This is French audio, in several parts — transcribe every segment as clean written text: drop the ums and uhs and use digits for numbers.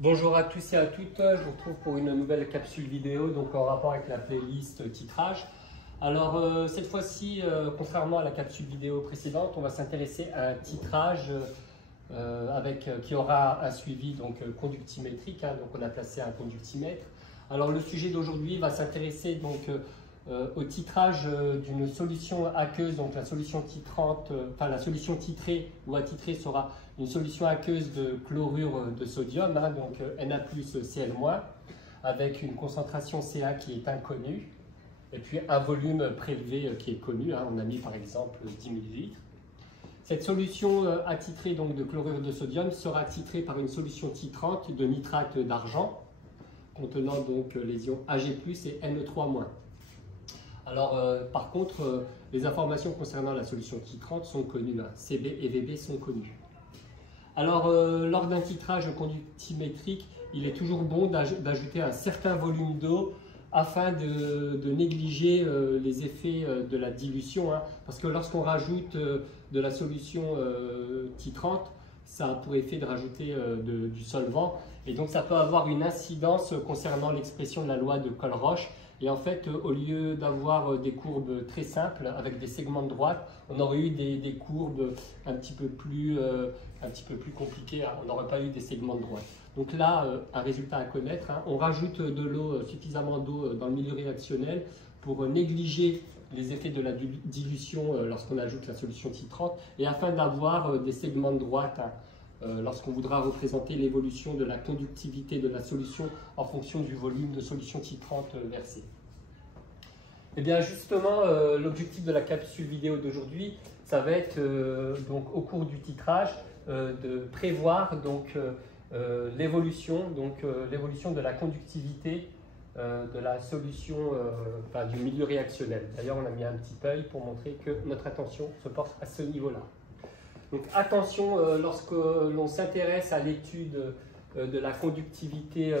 Bonjour à tous et à toutes, je vous retrouve pour une nouvelle capsule vidéo donc en rapport avec la playlist titrage. Alors cette fois-ci, contrairement à la capsule vidéo précédente, on va s'intéresser à un titrage qui aura un suivi donc conductimétrique, donc on a placé un conductimètre. Alors le sujet d'aujourd'hui va s'intéresser donc au titrage d'une solution aqueuse, donc la solution titrante, la solution titrée ou atitrée sera une solution aqueuse de chlorure de sodium, donc Na+Cl-, avec une concentration Ca qui est inconnue, et puis un volume prélevé qui est connu, on a mis par exemple 10 ml. Cette solution atitrée donc de chlorure de sodium sera titrée par une solution titrante de nitrate d'argent, contenant donc les ions Ag+ et Ne3-. Alors, par contre, les informations concernant la solution titrante sont connues, Cb et Vb sont connues. Alors, lors d'un titrage conductimétrique, il est toujours bon d'ajouter un certain volume d'eau afin de négliger les effets de la dilution, parce que lorsqu'on rajoute de la solution titrante, ça a pour effet de rajouter du solvant, et donc ça peut avoir une incidence concernant l'expression de la loi de Colroche. Et en fait, au lieu d'avoir des courbes très simples avec des segments de droite, on aurait eu des courbes un petit peu plus compliquées, on n'aurait pas eu des segments de droite. Donc là, un résultat à connaître, on rajoute de l'eau, suffisamment d'eau dans le milieu réactionnel pour négliger les effets de la dilution lorsqu'on ajoute la solution titrante, et afin d'avoir des segments de droite lorsqu'on voudra représenter l'évolution de la conductivité de la solution en fonction du volume de solution titrante versée. Et bien justement, l'objectif de la capsule vidéo d'aujourd'hui, ça va être donc au cours du titrage de prévoir donc l'évolution de la conductivité de la solution du milieu réactionnel. D'ailleurs, on a mis un petit œil pour montrer que notre attention se porte à ce niveau-là. Donc attention, lorsque l'on s'intéresse à l'étude de la conductivité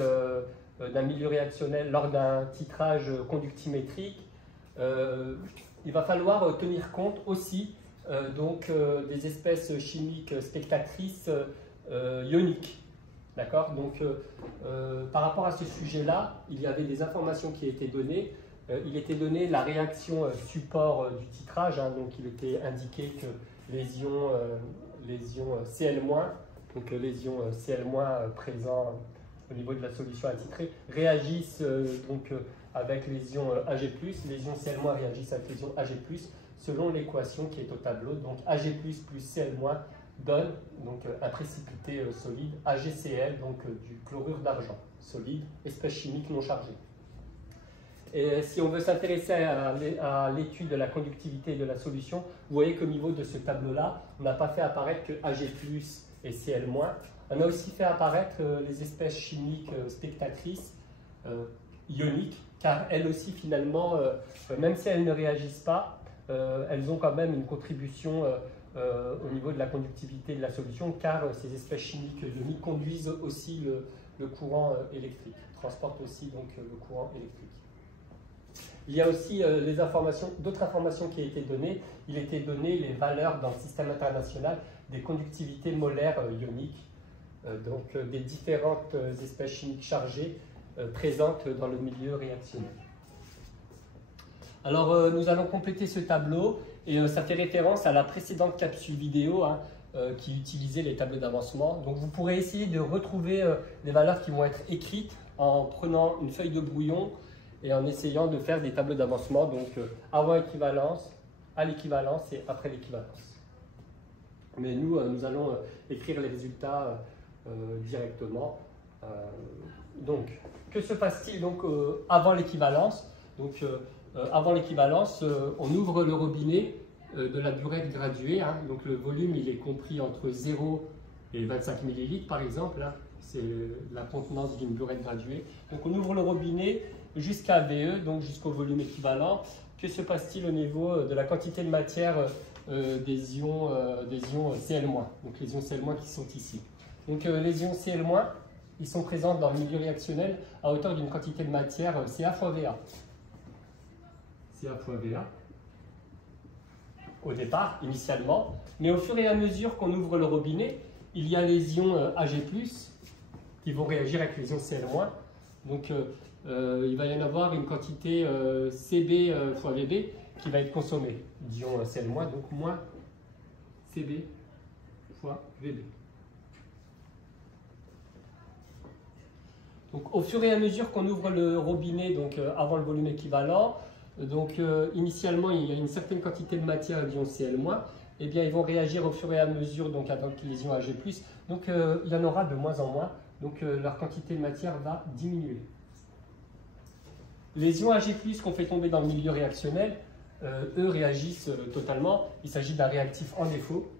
d'un milieu réactionnel lors d'un titrage conductimétrique, il va falloir tenir compte aussi des espèces chimiques spectatrices ioniques. D'accord? Donc par rapport à ce sujet-là, il y avait des informations qui étaient données. Il était donné la réaction support du titrage, donc il était indiqué que les ions Cl-, donc les ions Cl- présents au niveau de la solution atitrée, réagissent avec les ions Ag+, les ions Cl- réagissent avec les ions Ag+, selon l'équation qui est au tableau. Donc Ag+ plus Cl- donne donc un précipité solide, AgCl, donc du chlorure d'argent, solide, espèce chimique non chargée. Et si on veut s'intéresser à l'étude de la conductivité de la solution, vous voyez qu'au niveau de ce tableau-là, on n'a pas fait apparaître que Ag+ et Cl-. On a aussi fait apparaître les espèces chimiques spectatrices ioniques, car elles aussi finalement, même si elles ne réagissent pas, elles ont quand même une contribution au niveau de la conductivité de la solution, car ces espèces chimiques ioniques conduisent aussi le courant électrique, transportent aussi donc le courant électrique. Il y a aussi d'autres informations qui ont été données. Il était donné les valeurs dans le système international des conductivités molaires ioniques, donc des différentes espèces chimiques chargées présentes dans le milieu réactionnel. Alors nous allons compléter ce tableau, et ça fait référence à la précédente capsule vidéo qui utilisait les tableaux d'avancement. Donc vous pourrez essayer de retrouver les valeurs qui vont être écrites en prenant une feuille de brouillon et en essayant de faire des tableaux d'avancement, donc avant équivalence, à l'équivalence et après l'équivalence. Mais nous allons écrire les résultats directement. Donc, que se passe-t-il donc avant l'équivalence? Donc, avant l'équivalence, on ouvre le robinet de la burette graduée. Donc, le volume il est compris entre 0 et 25 ml par exemple. C'est la contenance d'une burette graduée. Donc, on ouvre le robinet jusqu'à VE, donc jusqu'au volume équivalent. Que se passe-t-il au niveau de la quantité de matière des ions Cl-, donc les ions Cl- qui sont ici. Donc les ions Cl-, ils sont présents dans le milieu réactionnel à hauteur d'une quantité de matière Ca fois Va. Ca fois Va au départ, initialement, mais au fur et à mesure qu'on ouvre le robinet, il y a les ions Ag+, qui vont réagir avec les ions Cl-. Donc il va y en avoir une quantité Cb fois Vb qui va être consommée d'ions Cl-, donc moins Cb fois Vb. Donc au fur et à mesure qu'on ouvre le robinet, donc avant le volume équivalent, donc initialement il y a une certaine quantité de matière d'ions Cl-, et bien ils vont réagir au fur et à mesure donc avec les ions Ag+, donc il y en aura de moins en moins, donc leur quantité de matière va diminuer. Les ions Ag+, qu'on fait tomber dans le milieu réactionnel, eux réagissent totalement. Il s'agit d'un réactif en défaut,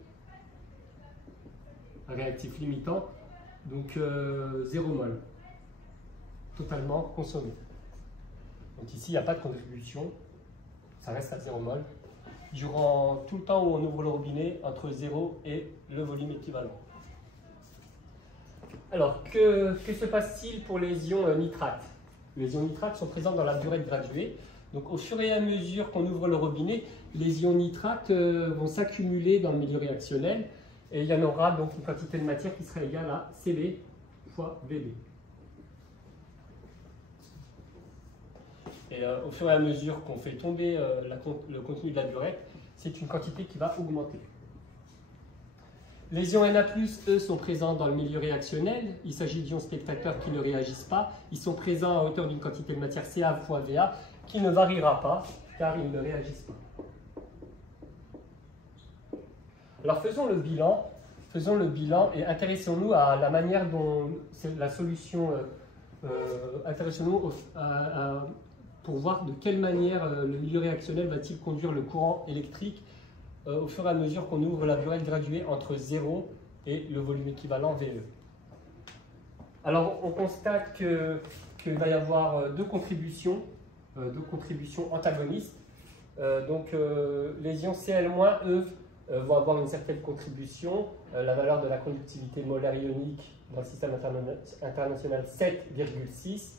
un réactif limitant, donc 0 mol, totalement consommé. Donc ici, il n'y a pas de contribution, ça reste à 0 mol, durant tout le temps où on ouvre le robinet, entre 0 et le volume équivalent. Alors, que se passe-t-il pour les ions nitrates? Les ions nitrates sont présents dans la burette graduée. Donc au fur et à mesure qu'on ouvre le robinet, les ions nitrates vont s'accumuler dans le milieu réactionnel et il y en aura donc une quantité de matière qui sera égale à Cb fois Vb. Et au fur et à mesure qu'on fait tomber le contenu de la burette, c'est une quantité qui va augmenter. Les ions Na+, eux, sont présents dans le milieu réactionnel. Il s'agit d'ions spectateurs qui ne réagissent pas. Ils sont présents à hauteur d'une quantité de matière Ca fois Va qui ne variera pas car ils ne réagissent pas. Alors faisons le bilan et intéressons-nous à la manière dont la solution, intéressons-nous pour voir de quelle manière le milieu réactionnel va-t-il conduire le courant électrique au fur et à mesure qu'on ouvre la burette graduée entre 0 et le volume équivalent VE. Alors on constate qu'il va y avoir deux contributions antagonistes. Les ions Cl-, eux, vont avoir une certaine contribution. La valeur de la conductivité molaire ionique dans le système international 7,6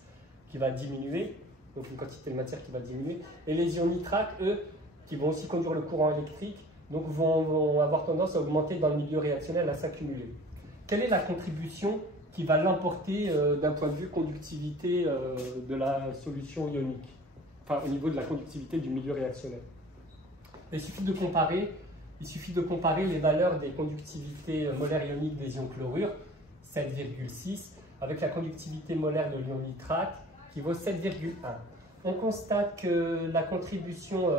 qui va diminuer, donc une quantité de matière qui va diminuer. Et les ions nitrates, eux, qui vont aussi conduire le courant électrique, donc vont avoir tendance à augmenter dans le milieu réactionnel, à s'accumuler. Quelle est la contribution qui va l'emporter d'un point de vue conductivité de la solution ionique, enfin au niveau de la conductivité du milieu réactionnel? Il suffit de comparer les valeurs des conductivités molaires ioniques des ions chlorure, 7,6, avec la conductivité molaire de l'ion nitrate, qui vaut 7,1. On constate que la contribution,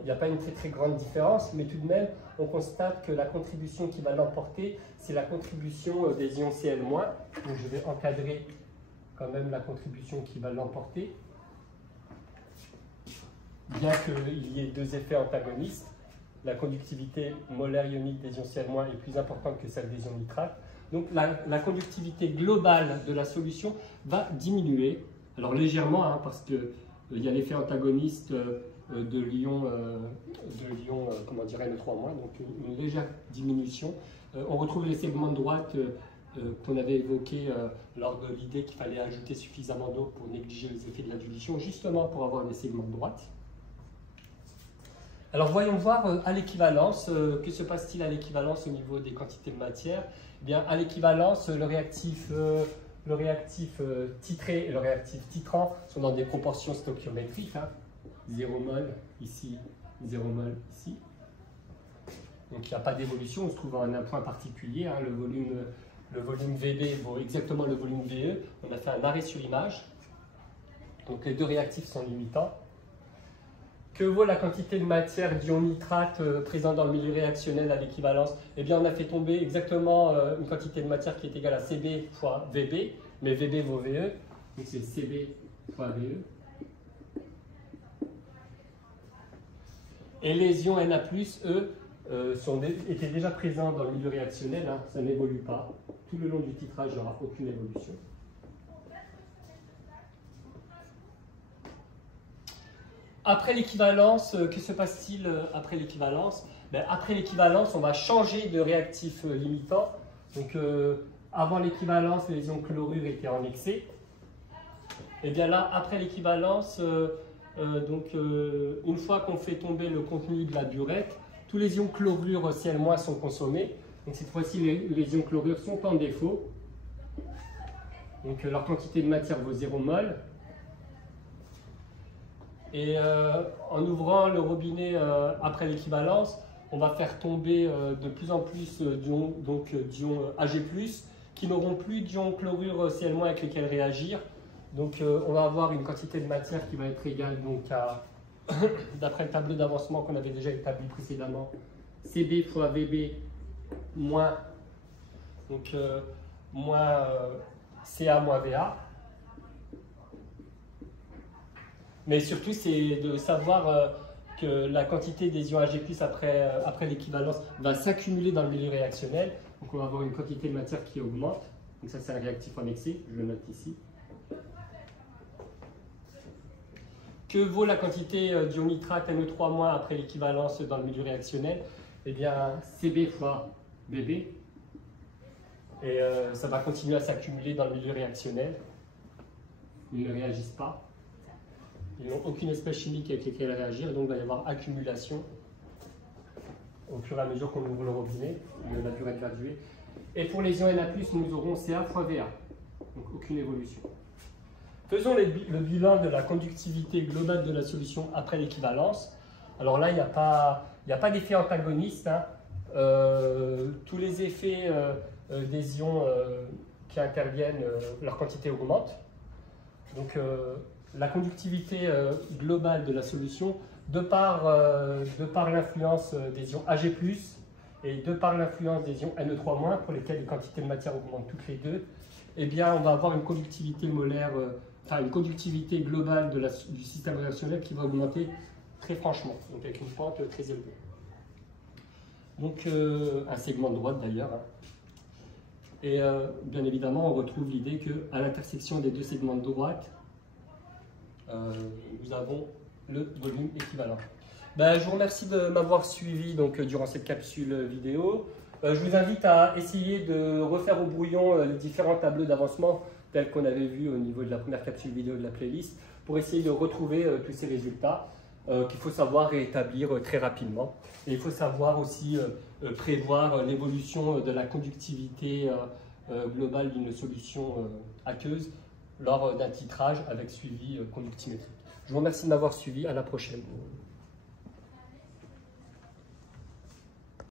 il n'y a pas une très grande différence, mais tout de même, on constate que la contribution qui va l'emporter, c'est la contribution des ions Cl-. Donc je vais encadrer quand même la contribution qui va l'emporter, bien qu'il y ait deux effets antagonistes. La conductivité molaire ionique des ions Cl- est plus importante que celle des ions nitrates. Donc la conductivité globale de la solution va diminuer, alors légèrement, hein, parce que il y a l'effet antagoniste de l'ion Na3-, donc une légère diminution. On retrouve les segments de droite qu'on avait évoqués lors de l'idée qu'il fallait ajouter suffisamment d'eau pour négliger les effets de la dilution, justement pour avoir des segments de droite. Alors voyons voir à l'équivalence, que se passe-t-il à l'équivalence au niveau des quantités de matière? Eh bien, à l'équivalence, le réactif titré et le réactif titrant sont dans des proportions stoichiométriques, hein. 0 mol ici, 0 mol ici. Donc il n'y a pas d'évolution, on se trouve à un point particulier, hein. Le volume VB vaut exactement le volume VE. On a fait un arrêt sur image. Donc les deux réactifs sont limitants. Que vaut la quantité de matière d'ion nitrate présente dans le milieu réactionnel à l'équivalence? Eh bien, on a fait tomber exactement une quantité de matière qui est égale à Cb fois Vb, mais Vb vaut Ve, donc c'est Cb fois Ve. Et les ions Na+, eux, étaient déjà présents dans le milieu réactionnel, hein, ça n'évolue pas. Tout le long du titrage, il n'y aura aucune évolution. Après l'équivalence, que se passe-t-il après l'équivalence? Après l'équivalence, on va changer de réactif limitant. Donc, avant l'équivalence, les ions chlorure étaient en excès. Et bien là, après l'équivalence, une fois qu'on fait tomber le contenu de la burette, tous les ions chlorure Cl- sont consommés. Donc cette fois-ci, les ions chlorure sont en défaut. Donc leur quantité de matière vaut 0 mol. Et en ouvrant le robinet après l'équivalence, on va faire tomber de plus en plus d'ions Ag+, qui n'auront plus d'ions chlorure Cl- avec lesquels réagir. Donc on va avoir une quantité de matière qui va être égale donc à, d'après le tableau d'avancement qu'on avait déjà établi précédemment, Cb fois Vb moins, donc, moins Ca moins Va. Mais surtout, c'est de savoir que la quantité des ions Ag+ après l'équivalence va s'accumuler dans le milieu réactionnel. Donc on va avoir une quantité de matière qui augmente. Donc ça, c'est un réactif annexé, je le note ici. Que vaut la quantité d'ion nitrate NO3- après l'équivalence dans le milieu réactionnel? Eh bien, Cb fois Bb. Et ça va continuer à s'accumuler dans le milieu réactionnel. Ils ne réagissent pas. Ils n'ont aucune espèce chimique avec laquelle réagir, donc il va y avoir accumulation au fur et à mesure qu'on ouvre le robinet, de la durée graduée. Et pour les ions Na+, nous aurons Ca fois Va, donc aucune évolution. Faisons le bilan de la conductivité globale de la solution après l'équivalence. Alors là, il n'y a pas d'effet antagoniste. Hein. Tous les effets des ions qui interviennent, leur quantité augmente. Donc la conductivité globale de la solution, de par l'influence des ions Ag+, et de par l'influence des ions Ne3-, pour lesquels les quantités de matière augmentent toutes les deux, eh bien, on va avoir une conductivité molaire, une conductivité globale du système réactionnel qui va augmenter très franchement, donc avec une pente très élevée. Donc, un segment de droite d'ailleurs. Hein. Et bien évidemment, on retrouve l'idée qu'à l'intersection des deux segments de droite, nous avons le volume équivalent. Ben, je vous remercie de m'avoir suivi donc, durant cette capsule vidéo. Je vous invite à essayer de refaire au brouillon les différents tableaux d'avancement tels qu'on avait vu au niveau de la première capsule vidéo de la playlist pour essayer de retrouver tous ces résultats qu'il faut savoir réétablir très rapidement. Et il faut savoir aussi prévoir l'évolution de la conductivité globale d'une solution aqueuse lors d'un titrage avec suivi conductimétrique. Je vous remercie de m'avoir suivi. À la prochaine.